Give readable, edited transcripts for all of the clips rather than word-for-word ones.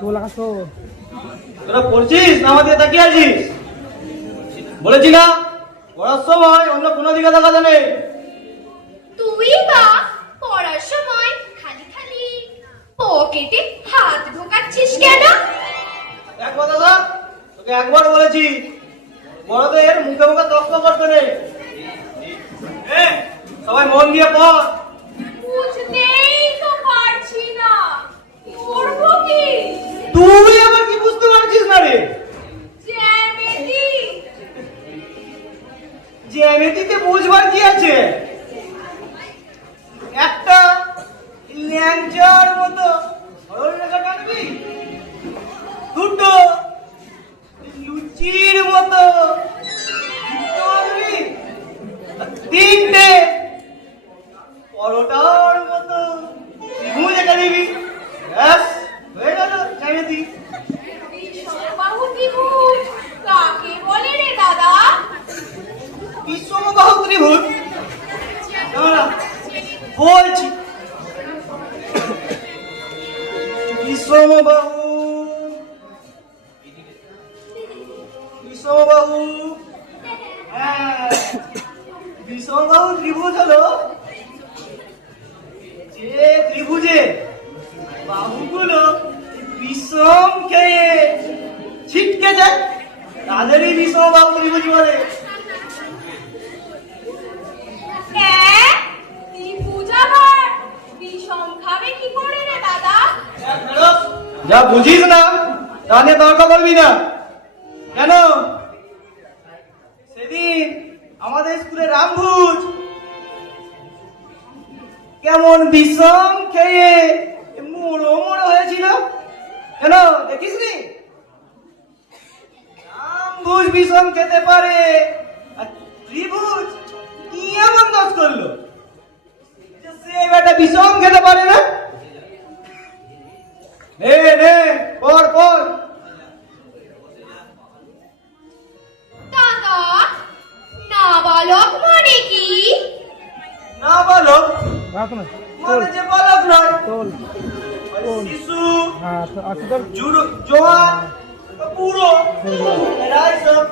তোরা পড়ছিস না আমাদের তাকিয়ে আছিস? বলেছি না পড়ার সময় অন্য কোনো দিকে দেখা জানে। তুই বা পড়ার সময় খালি খালি পকেটে হাত ঢোকাচ্ছিস কেন? এক কথা না, তোকে একবার বলেছি বড়দের মুখে মুখে তর্ক করতে নেই। সবাই মন দিয়ে পড়। বুঝতেই তো পারছি না পড়বো কি? তুই আবার কি বুঝতে পারছিস না রে? জ্যামিতি। জ্যামিতিতে বুঝবার কি আছে? একটা ল্যাংচার মতো সরল রেখা টানবি, দুটো লুচির মতো টানবি, আর তিনটে পরোটার মতো ত্রিভুজ এঁকে দিবি। ব্যাস হয়ে গেল জ্যামিতি। বিষমবাহু ত্রিভুজ কাকে বলে রে দাদা? বিষমবাহু ত্রিভুজ দাঁড়া বলছি। বিষমবাহু বিষমবাহু হ্যাঁ, বিষমবাহু ত্রিভুজ হলো যে ত্রিভুজে বাহুগুলো বিষম খেয়ে ছিটকে যায়, তাদেরই বিষমবাহু ত্রিভুজ বলে। হ্যাঁ, ত্রিভুজ আবার বিষম খাবে কি করে রে দাদা? যা বুঝিস না তা নিয়ে তর্ক করবি না। কেন সেদিন আমাদের স্কুলে রামভুজ কেমন বিষম খেয়ে মোড়ো মোড়ো হয়েছিল, কেন দেখিস নি? রামভুজ বিষম খেতে পারে আর ত্রিভুজ কি এমন দোষ করলো যে সে বেটা বিষম খেতে পারে না? নে নে পড় পড়। দাদা নাবালক মানে কি? না বালক মানে যে বালক নয়, শিশু জোয়ান বুড়ো এরাই সব।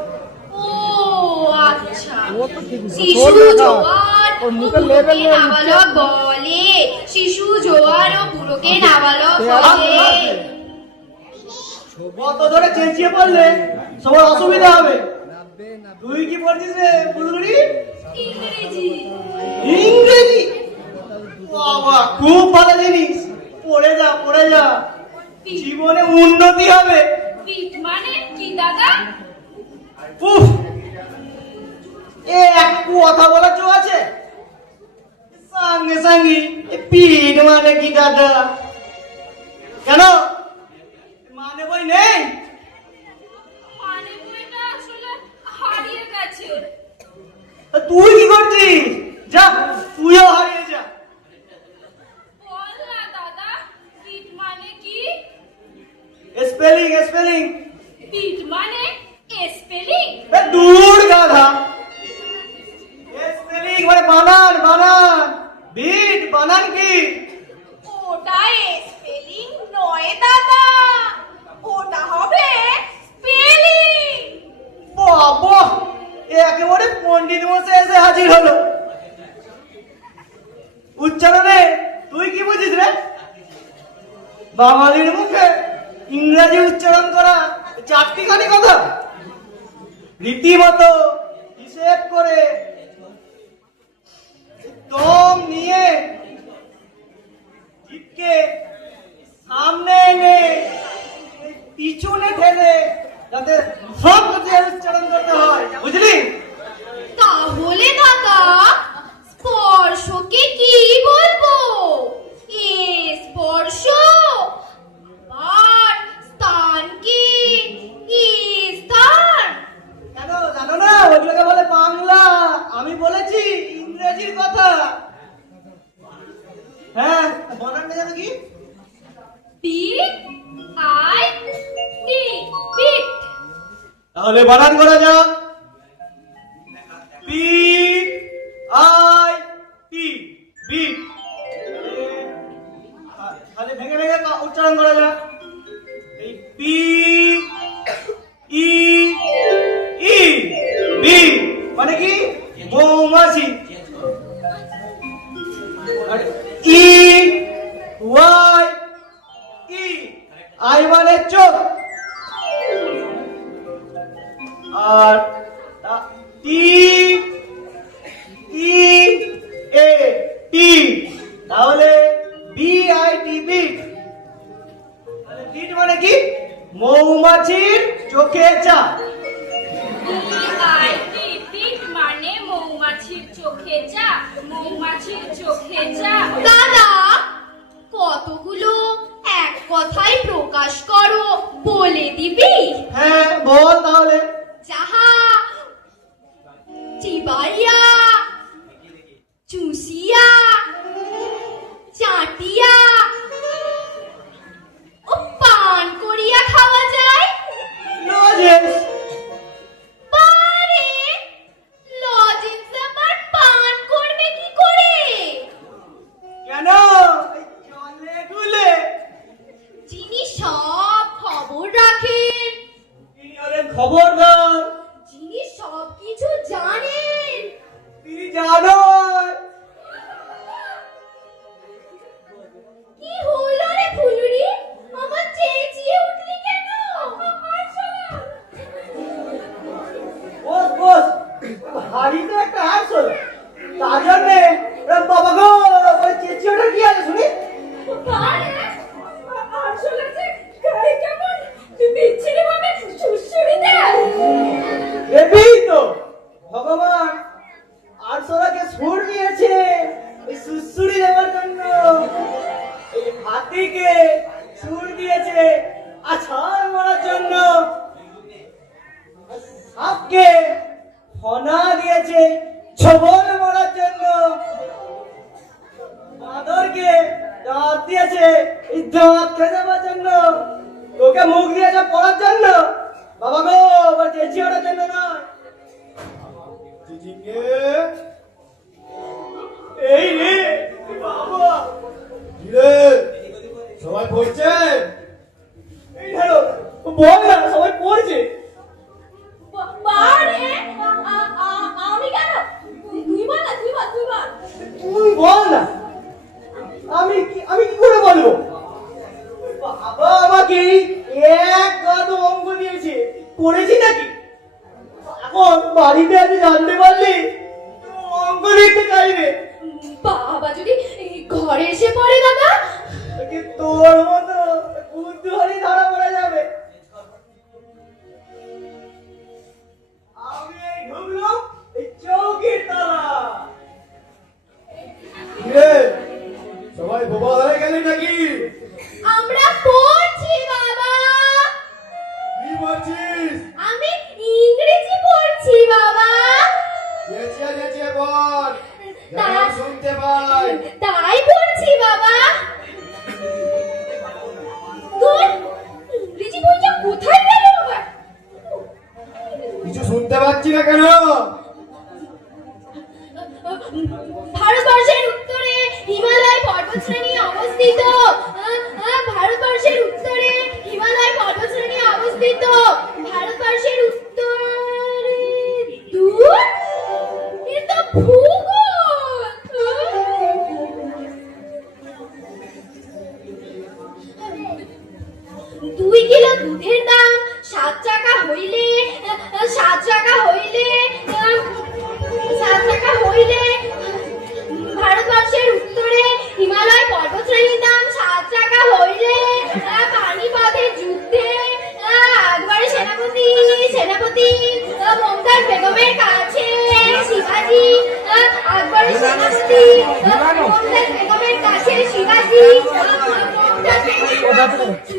ও আচ্ছা, শিশু জোয়ান ও বুড়োকে নাবালক বলে। শিশু জোয়ান ও বুড়োকে নাবালক বলে। কত ধরে চেঁচিয়ে পড়লে সবার অসুবিধা হবে। তুই কি পড়ছিস রে বুড়ুড়ি? ইংরেজি। ইংরেজি বাবা খুব ভালো জিনিস, পড়ে যা পড়ে যা, জীবনে উন্নতি হবে। পিট মানে কি দাদা? উফ, এ এক কথা বলার জো আছে সঙ্গে সঙ্গে পিঠ মানে কি দাদা? কেন মানে বই নেই? মানে বইটা আসলে হারিয়ে গেছে। তুই কি করছিস? যা তুইও হারিয়ে যা। বল না দাদা, পিট মানে কি? Spelling spelling. পিট মানে স্পেলিং? দূর গাধা, স্পেলিং মানে বানান বানান। বিট বানান কি? ওটা স্পেলিং নয় দাদা, ওটা হবে স্পেলিং। বাবা একেবারে পণ্ডিত মশাই এসে হাজির হলো। উচ্চারণে তুই কি বুঝিস রে? বাঙালির মুখে ইংরেজি উচ্চারণ করা চারটিখানি কথা, রীতিমতো হিসেব করে দম নিয়ে জিভকে সামনে এনে পিছনে ঠেলে যাতে সব উচ্চারণ করতে হয়, বুঝলি? তাহলে দাদা স্পর্শকে কি বলবো? স্পর্শ। আর স্থান কি? স্থান। কেন জানো না ওগুলোকে বলে বাংলা? আমি বলেছি ইংরেজির কথা। হ্যাঁ বানানটা জানো কি? Pit I T pit. তাহলে বানান করা যাক। P I T bit. তাহলে ভেঙে ভেঙে উচ্চারণ করা যাক। মানে চোখ। আর টি ই এ টি, তাহলে বিআইটি বিট। তাহলে বিট মানে কি? মৌমাছির চোখে চা। বিট মানে মৌমাছির চোখে চা, মৌমাছির চোখে চা। দাদা, কতগুলো এক কথায় প্রকাশ করো, বলে দিবি? হ্যাঁ বল তাহলে। যাহা চিবাইয়া, চুষিয়া, চাটিয়া ও পান করিয়া খাওয়া যায়। লজেন্স। বারে, লজেন্স আবার পান করবে কি করে? কেন? জলে গুলে। যিনি সব খবর রাখেন, তিনি হলেন খবরদার। যিনি সব কিছু জানেন, তিনি জানেন। কি হলো রে ফুলুরি? আমার চেঁচিয়ে উঠলি কেন? বস বস, ভারী তো একটা আসল, তার জন্যে বাবা গো ওই চেঁচিয়েটা কি আছে শুনি। বারে, আসলে যে গায়ে কেমন বিচ্ছিরি ভাবে সুরসুরি দেয়। এই তো ভগবান আরশোলাকে সুর দিয়েছে এই সুসুরি দেওয়ার জন্য। এই হাতিকে সুর দিয়েছে আছাড় মারার জন্য। সাপকে ফনা দিয়েছে ছবল মারার জন্য। বাঁদরকে দাঁত দিয়েছে এই দাঁত খেয়ে যাওয়ার জন্য। তোকে মুখ দিয়েছে পড়ার জন্য। বাবা গো আবার চেঁচিয়ে ওঠার জন্য নয়। এই রে বাবা, রে সবাই পড়ছে? এই ধরো বল না, সবাই পড়ছে। বারে, আমি কেন? তুই বল না, তুই বল। তুই বল না। আমি কি করে বলবো? বাবা আমাকে এক গাদো অঙ্ক দিয়েছে, করেছি নাকি? এখন বাড়িতে আছে জানতে পারলে তো অঙ্ক দেখতে চাইবে। বাবা যদি ঘরে এসে পড়ে দাদা? কি তোর মতো বুদ্ধি হলে ধরা পড়ে যাবে। আমি এই ঢুকলাম এই চৌকির তলা। রে সবাই বোবা হয়ে গেলে নাকি? আমরা পড়ছি বাবা। কি বলছিস? আমি ইংরেজি পড়ছি বাবা। চেঁচিয়ে চেঁচিয়ে বল, যেন শুনতে পাই। তাই পড়ছি বাবা। তোর ইংরেজি বইটা কোথায় গেল বাবা? কিছু শুনতে পাচ্ছি না কেন? ভারতবর্ষের উত্তরে হিমালয় পর্বতশ্রেণী অবস্থিত। ভারতবর্ষের উত্তরে হিমালয় পর্বতশ্রেণী অবস্থিত। ভারতবর্ষের উত্তরে দূর, এ তো ভূগোল। 2 কিলো দুধের দাম 7 টাকা হইলে 7 টাকা হইলে ভারতবর্ষের উত্তরে হিমালয় পর্বতশ্রেণীর দাম 7 টাকা হইলে পানিপথের যুদ্ধে আকবরের সেনাপতি মমতাজ বেগমের কাছে শিবাজি আকবরের সেনাপতি মমতাজ বেগমের কাছে শিবাজি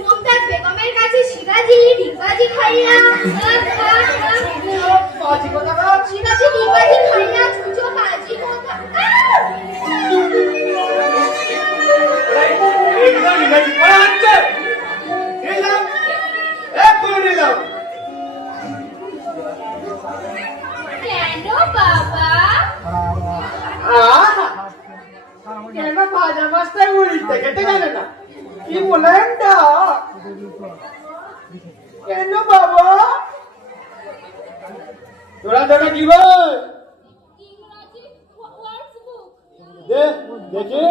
মমতাজ বেগমের কাছে শিবাজি ডিগবাজি খাইয়া শিবাজি ডিগবাজি খাইয়া ছুঁচো বাজি কথা। কেন বাবা? কেন ভাজা মাছটাই উড়িতে কেটে গেলে না? কি বলেন তা? কেন বাবা? তোরা কি বল? ইংরাজি ওয়ার্ডস বুক। দেখি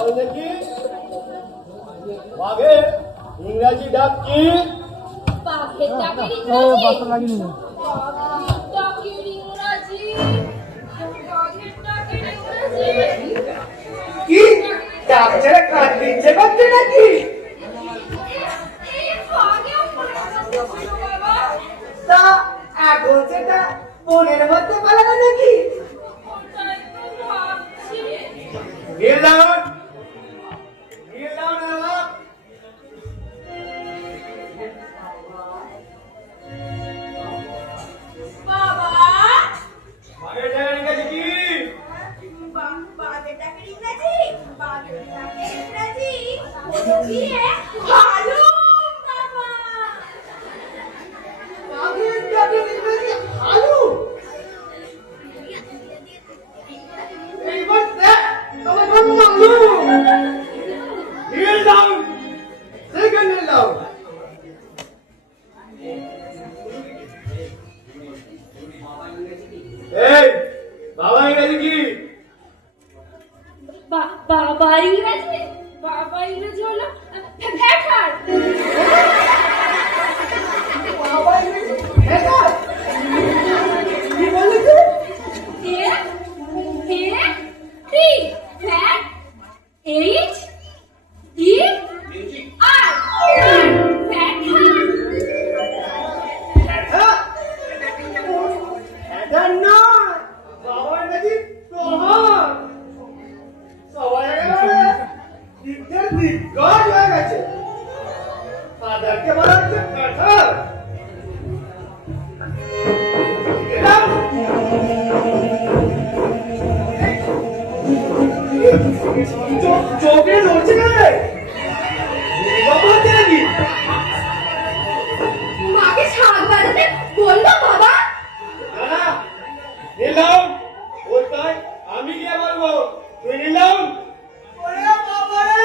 বল দেখি বাঘের ইংরাজি ডাক কি? বাঘের ডাকের ইংরাজি বাঘের ডাকের ইংরাজি বাঘের ডাকের ইংরাজি কি ডাক ছেড়ে কাজ দিচ্ছে করছে নাকি? এই আগেও মনে হচ্ছিল বাবা তা এখন সেটা মনের মধ্যে পালানো নাকি? ওটাই তো ভাবছি নীল ডাউন নীল ডাউন এলাম। বাবা বাঘের ডাকের ইংরাজি কি? বাঘের ডাকের ইংরাজি বাঘের ডাকের ইংরাজি হলো গিয়ে ভালুক বাবা বাঘের ডাকের ইংরেজি ভালুক। এইবার দেখ তোমার ভালুক। নীল ডাউন সেকেন্ড নীল ডাউন। এই বাবা ইংরাজি কি? বাবা ইংরেজি হলো ভ্যাটার বাবা ইংরেজি ভেটার। কি বললি তুই? ভ্যাট এইচ ই আর ভেটা? ভেটা নয়, বাবা ইংরেজি প্রহার। সবাই একেবারে দিকদের দিগ্গজ হয়ে গেছে। ফাদারকে বলা হচ্ছে ভেটার। এরাম চোখে নড়ছে কেন রে? ভূমিকম্প হচ্ছে নাকি? মাকে শাক বাজাতে বললো বাবা না না নীল ডাউন ওইটাই আমি গিয়ে বলবো। তুই নীল ডাউন। ওরে বাবা রে!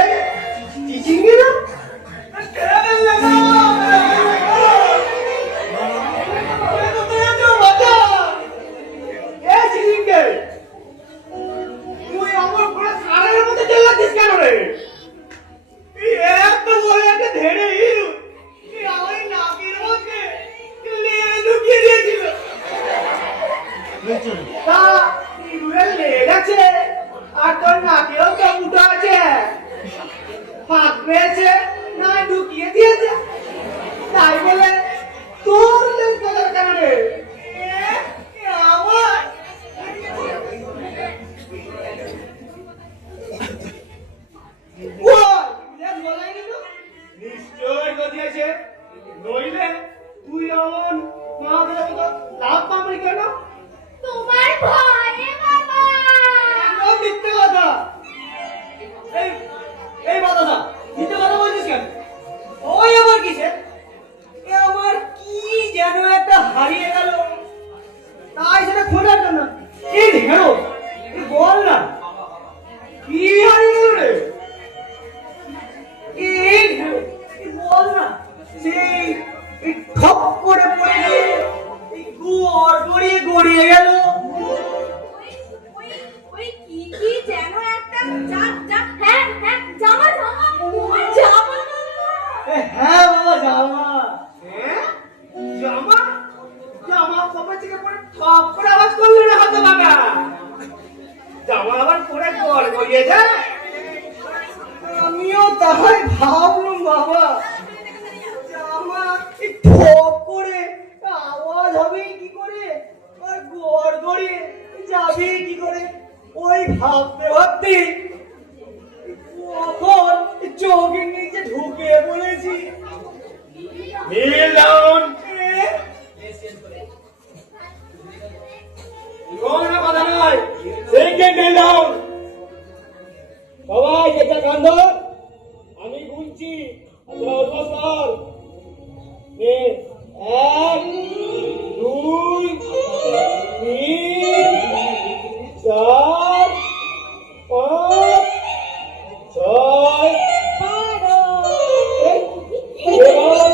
এই চিচিঙ্গি না? কেড়ে ফেললে গো! ওরে কোথায় আছো? বাঁচা! এই চিচিঙ্গে! তুই আমার পুরো সারের মধ্যে চেল্লাচ্ছিস কেন রে? এই এত বড় একটা ধেড়ে ইঁদুর, এই আমার নাকের মধ্যে লেজ ঢুকিয়ে দিয়েছিল। তা ইঁদুরের লেজ আছে, আর তোর নাকেও কামুটো আছে। ফাঁক পেয়েছে, না ঢুকিয়ে দিয়েছে। তাই বলে তোর লেজ বাজার কেন রে? আমার লেজ বলাইনি তো। নিশ্চয় গতি আছে, নইলে তুই এমন মাদের মতো লাভ পাবি কেন? তোমার ভয়ে বাবা একদম মিথ্যে কথা। এই এই বাতাসা মিথ্যে কথা বলছিস কেন? ওই আমার কিসে? এ আমার কি যেন একটা হারিয়ে গেল, তাই সেটা খোঁজার জন্য। এই রে কেন? এই বল না, কি হারিয়ে গেল রে? এই বল না। সেই এই ঠপ করে পড়ে গিয়ে এই গড়িয়ে গড়িয়ে গেল। ওই কি যেন একটা হ্যাঁ জামা তোমার জামা হ্যাঁ বাবা জামা। হ্যাঁ জামা জামা কবে থেকে পরে ঠপ করে আওয়াজ করলে রে হাতে বাঁকা? জামা আবার পরে গড় গড়িয়ে যায়। আমিও তাই ভাবলাম বাবা, জামা এই ঠপ করে আওয়াজ হবে কি করে, আর গড় গড়িয়ে যাবে কি করে, ওই ভাবতে ভাবতে কখন চোখের নিচে ঢুকে পড়েছি। নীল ডাউন কোনো কথা নয়, সেকেন্ড নীল ডাউন। সবাই এটা কান্দ, আমি গুনছি, তোরা উদ্বাস কর। এক, দুই, তিন, চার, পাঁচ, ছয়, এই, এবার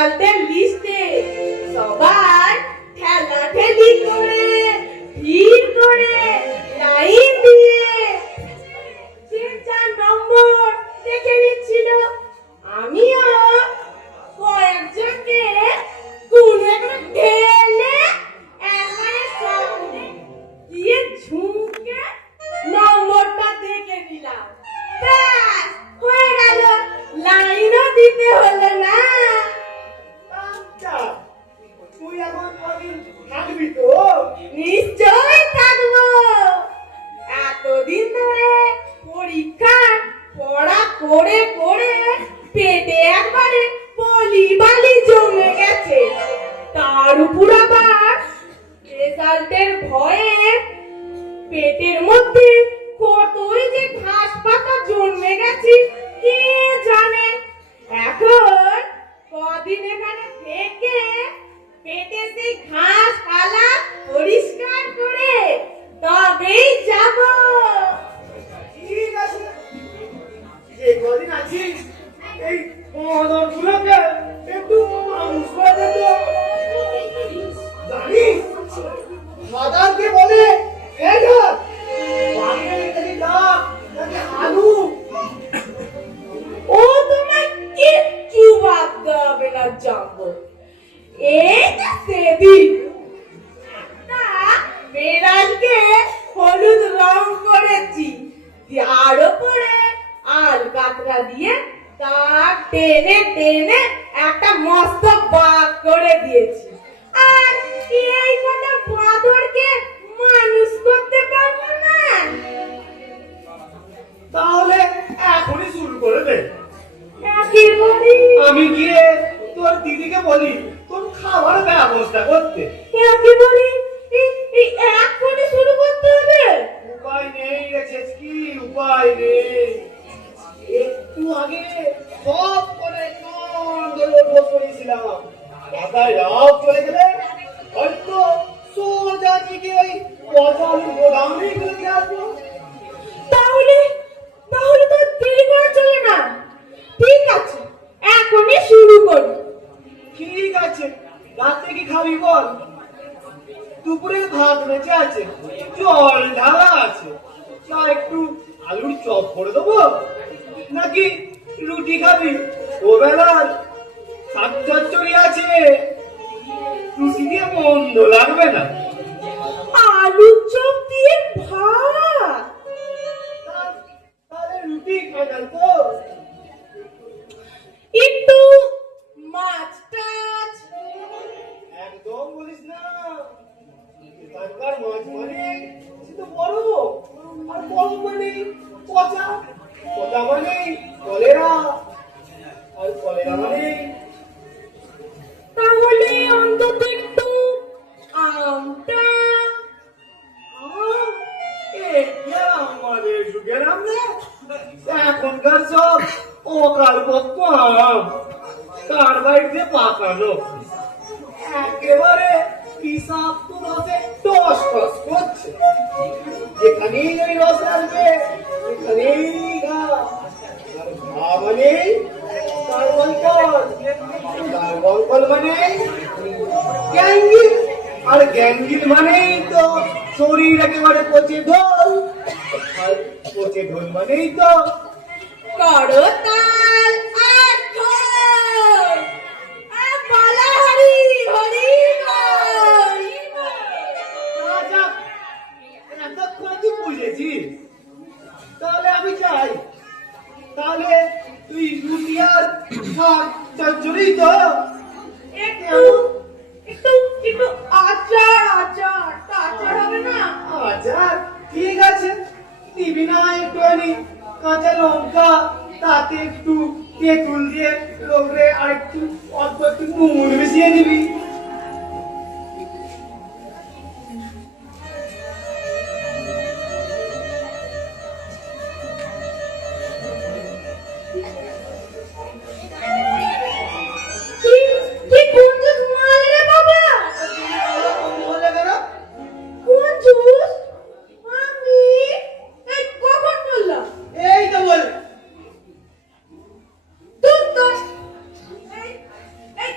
রেজাল্টের লিস্টে সবার ঠেলাঠেলি করে ভিড় করে লাইন দিয়ে যে যার নম্বর দেখে নিচ্ছিল। আমিও কয়েকজনকে গুনে ঢেলে একবারে সামনে দিয়ে ঝুঁকে নম্বরটা দেখে নিলাম। ব্যাস হয়ে গেল, লাইনও দিতে হলো না। আচ্ছা, তুই এখন কদিন থাকবি তো? নিশ্চয় থাকবো। এতদিন ধরে পরীক্ষার পড়া করে করে পেটে একবারে পলি বালি জমে গেছে, তার উপর আবার রেজাল্টের ভয়ে পেটের মধ্যে কতই যে ঘাস পাতা জন্মে গেছে কে জানে। এখন কদিন এখানে থেকে পেটে সেই ঘাস পালা পরিষ্কার করে তবেই যাব। ঠিক আছে, যে কদিন আছিস এই মদনগুলোকে একটু মানুষ করে দে তো। জানিস ফাদারকে বলে এটা বাংলা ইত্যাদি ডাক নাকি আলু। ও তোমার কিচ্ছু ভাবতে হবে না জানবো। এই যে সেদিন একটা বেড়ালকে হলুদ রং করেছি, তার উপরে আলকাতরা দিয়ে তার টেনে টেনে একটা মস্ত বাঘ করে দিয়েছি। আর এই কটা বাঁদরকে মানুষ করতে পারবো না? তাহলে এখনই শুরু করে দে। একেবারে আমি গিয়ে তোর দিদিকে বলি তোর খাবার ব্যবস্থা করতে। একেবারে এখনই শুরু করতে হবে। উপায় নেই রেখেছে, কি উপায় নেই। একটু আগে সব করে কান ধরে বসেছিলাম, মাথায় রাত চলে গেলে হয়তো সোজা দিকে ওই পচালু গোদামে গেলে দিয়ে আসবো। তাহলে তাহলে তো দেরি করা চলে না। ঠিক আছে, এখনই শুরু করি। ঠিক আছে, রাতে কি খাবি বল? দুপুরে ভাত বেঁচে আছে, জল ঢালা আছে, চা একটু আলুর চপ করে দেবো নাকি রুটি খাবি? ও বেলার শাক চচ্চড়ি আছে, রুটি দিয়ে মন্দ লাগবে না। আলুর চপ দিয়ে ভাত? তাহলে রুটি খাই তো। একটু মাছ টাছ? একদম বলিস না, এখানকার মাছ মানে সে তো বড়, আর বড় মানে পচা, পচা মানে কলেরা, আর কলেরা মানে তাহলে অন্তত একটু আমটা? এটা আমাদের যুগের আমরা এখনকার সব অকাল পক্ষ আম, কার বাড়িতে পাকানো, একেবারে হিসাব তো রসে টস টস করছে। যেখানেই ওই রস আসবে সেখানেই ঘা, আর ঘা মানে কার্বনকল, কার্বনকল মানে গ্যাঙ্গিল, আর গ্যাঙ্গিল মানেই তো শরীর একেবারে পচে ঢোল, আর পচে ঢোল মানেই তো করতাল আর ঢোল। বলা হরি হরি বল। রাজা, এতক্ষণ তুই বুঝেছিস? তাহলে আমি চাই, তাহলে তুই রুটি আর শাক চচ্চড়ি তো একটু একটু একটু আচার আচার আচার হবে না? আচ্ছা ঠিক আছে, দিবি না একটুখানি কাঁচা লঙ্কা, তাতে একটু তেঁতুল দিয়ে রোগড়ে আর একটু অল্প একটু নুন মিশিয়ে দিবি। কি কি কুঞ্জুস মাল রে বাবা? বলে গেল কুঞ্জুস? আমি এই কখন বললাম? এই তো বল। তুই তো এই এই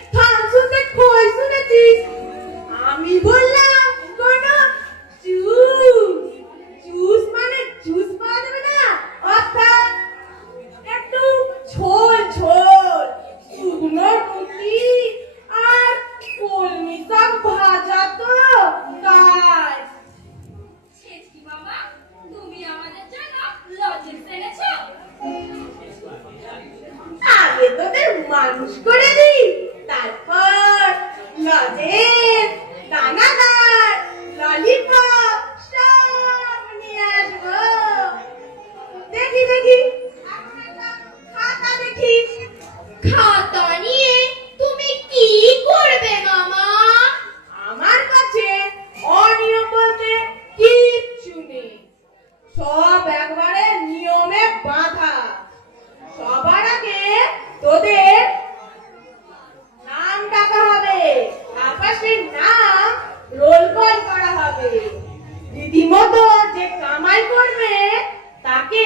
মানুষ করে দিই, তারপর লজেন্স, দানাদার, ললিপপ সব নিয়ে আসবো। দেখি দেখি এখন একটা খাতা দেখি। খাতা নিয়ে তুমি কি করবে মামা? আমার কাছে অনিয়ম বলতে কিচ্ছু নেই, সব একবারে নিয়মে বাঁধা। সবার আগে তোদের নাম ডাকা হবে, আকাশের নাম রোল কল করা হবে। রীতিমতো যে কামাই করবে তাকে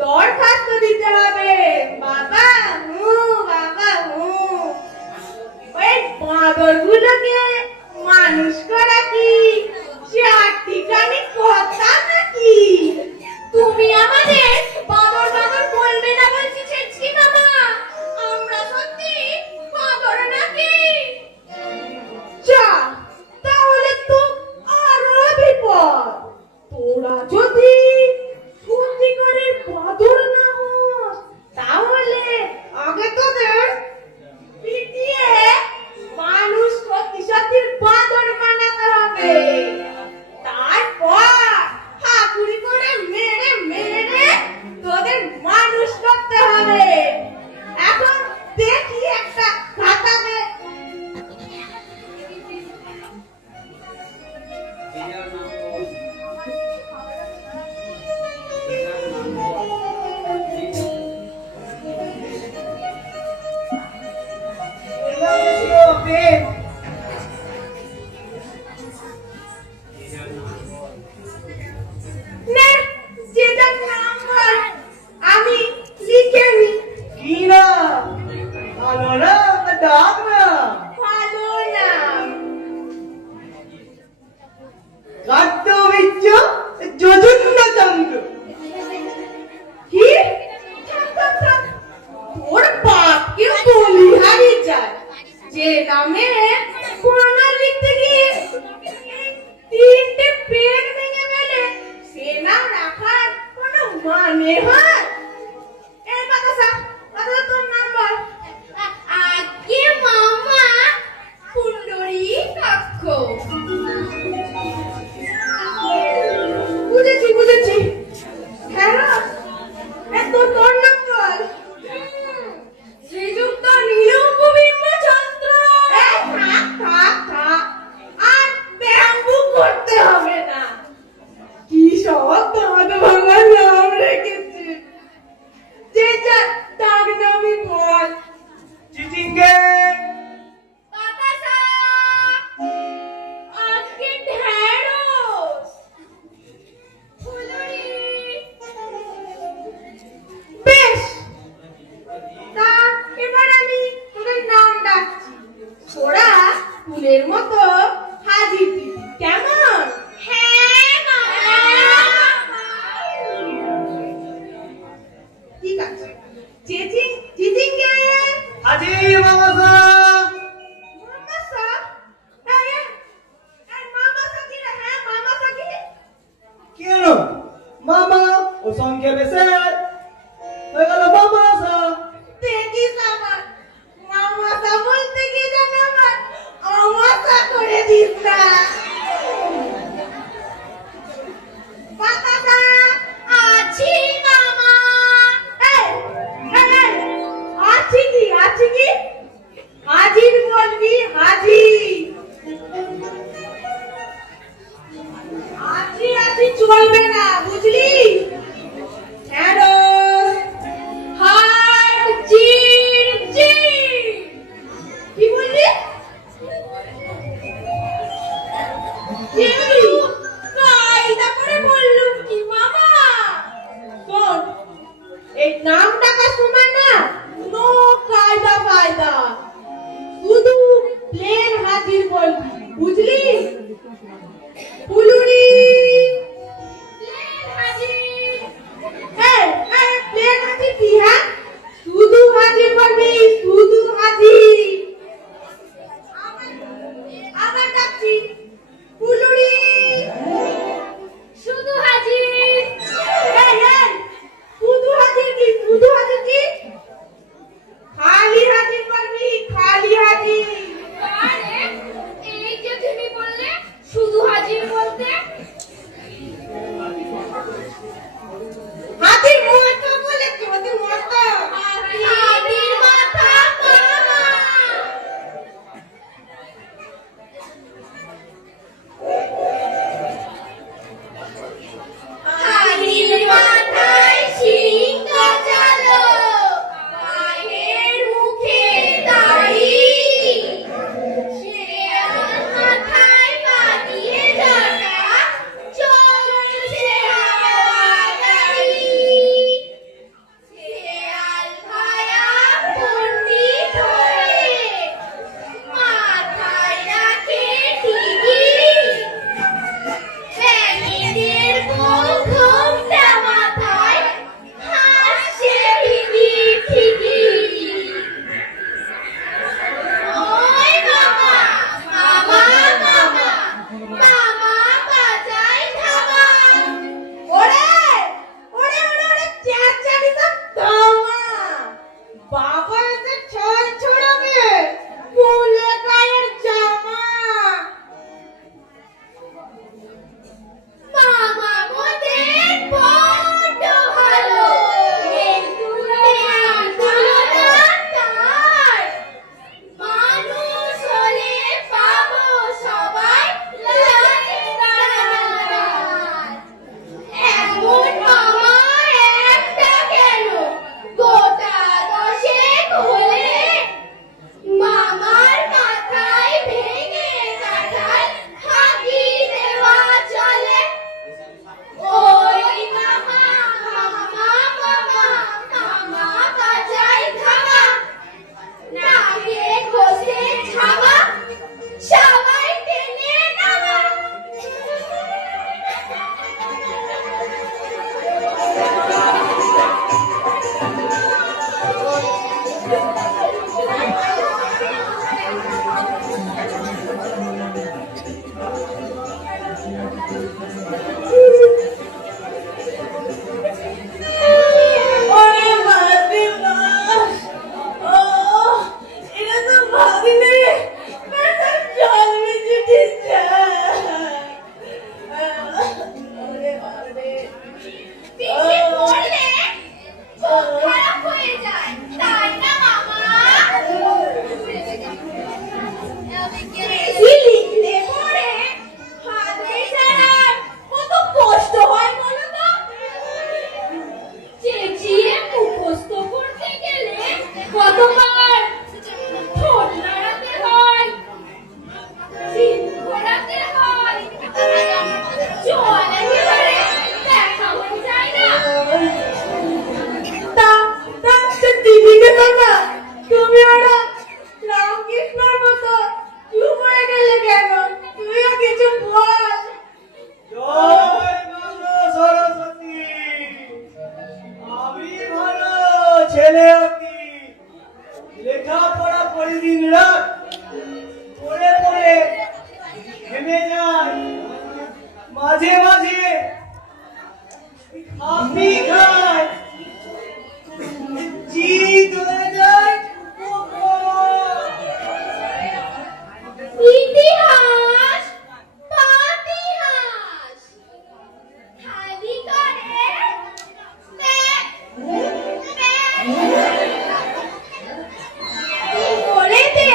দরখাস্ত দিতে হবে, বাবা হু বাবা হু। ওই বাঁদরগুলোকে মানুষ করা কি চারটিখানি কথা নাকি? তুমি আমাদের বাদর বাদর বলবে না বলছি ছেচকি মামা। আমরা সত্যি বাদর নাকি? যা, তাহলে তো আরো বিপদ। তোরা যদি সত্যিকারের বাদর না হোস, তাহলে আগে তোদের পিটিয়ে মানুষ সত্যি সত্যি বাদর বানাতে হবে। তারপর হাতুড়ি করে মেরে মেরে তোদের মানুষ করতে হবে। এখন দেখি একটা খাতাতে। নে, যেটার নাম বল, আমি লিখে নি। কি না ভালো না ডাক না ভালো নাম। কার্তবিজ্জ যোজন্য চন্দ্র। কি? থাক, থাক, থাক। তোর বাপকে বলি হারিয়ে যায়, যে নামে কোনা লিখতে গিয়ে এই 3টে পেন ভেঙে ফেলে, সে নাম রাখার কোনো মানে হয়? এই বাতাসা, বাতাসা তোর নাম বল। আগে মামা কুণ্ডলী কাক্ষ। বুঝেছি বুঝেছি। হ্যাঁ, তোর নাম বল। শ্রীযুক্ত নীলকুবিম্ব চন্দ্র। এই থাক থাক থাক, আর ব্যাম্বু করতে হবে না। কি সব দাঁত ভাঙা নাম রেখেছে। যে যা ডাক নামই বল। চিচিঙ্গে বাতাসা। আজকে ঢেঁড়স। ফুলুরি। বেশ, তা এবার আমি তোদের নাম ডাকছি, তোরা ফুলের মতো হাজির দিবি, কেমন? হ্যাঁ মামা। ঠিক আছে। চিচিঙ্গে আজি মামাসা মামাসা। এই মামাসা কি রে? হ্যাঁ মামাসা কি? কেন মামা ও সংক্ষেপে স্যার হয়ে গেল মামাসা। দেখিস আমার মামাসা বলতে গিয়ে যেন আমার আমাসা করে দিস না। বাতাসা আছি মামা। এই, এই, আছি কি আছে কি? হাজির বলবি, হাজির। আছি আছি চলবে না, বুঝলি? ঢেঁড়স, হাট জির জির। কি বললি? কিন্তু কায়দা করে বললুম কি মামা? শোন, এই নাম ডাকার সময় না নো কায়দা ফায়দা। হয়, ঠোঁট নাড়াতে হয়, জিভ ঘোরাতে হয়, জল একেবারে দেখা হয়ে যায় না। তা তা দিদিকে বাবা তুমি ওরা রামকৃষ্ণর মতো চুপ হয়ে গেলে কেন? তুইও কিছু বল। জয় বাংলা সরস্বতী। আমি ভালো ছেলে অতি, লেখাপড়া করি দিন রাত, পড়ে পড়ে থেমে যাই, মাঝে মাঝে আপনি খাই, জিদ হয়ে যায়। ইতিহাস পাতিহাস খালি করে করে দে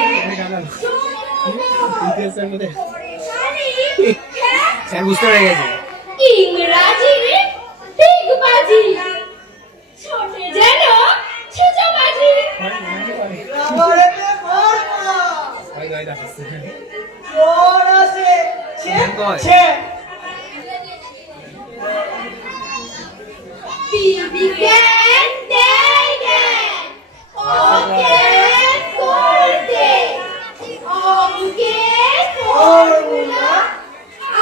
স্যার বুঝতে পেরে গেছে। ইংরাজি দিগবাজি ছোটে যেন ছুচোবাজি রাবারেতে মার না, জ্বর আসে, ছে, ছে। বিবি জ্ঞান দেয় জ্ঞান অজ্ঞান করতে অঙ্কের ফর্মুলা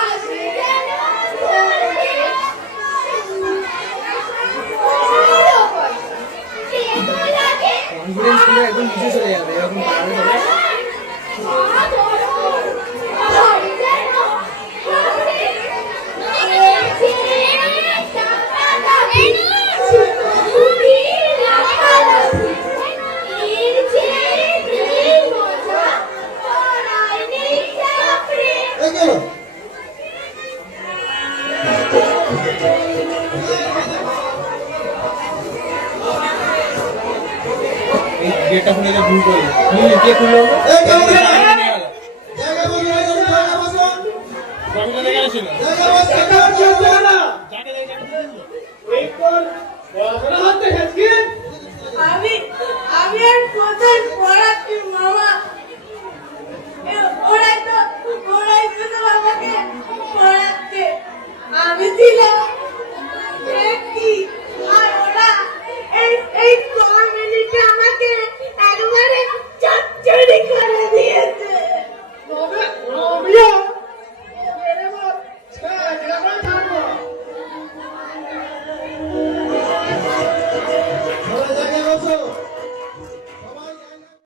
আসে যেন ধরতে এগুলাকে কনফিডেন্স পুরো একদম নিচে চলে যাবে এরকম পারবে তবে। এই গেটটা খুলে যা ভুল করলো। কে খুললো? কবিতা দেখে ছিল। আমি আর কোথায়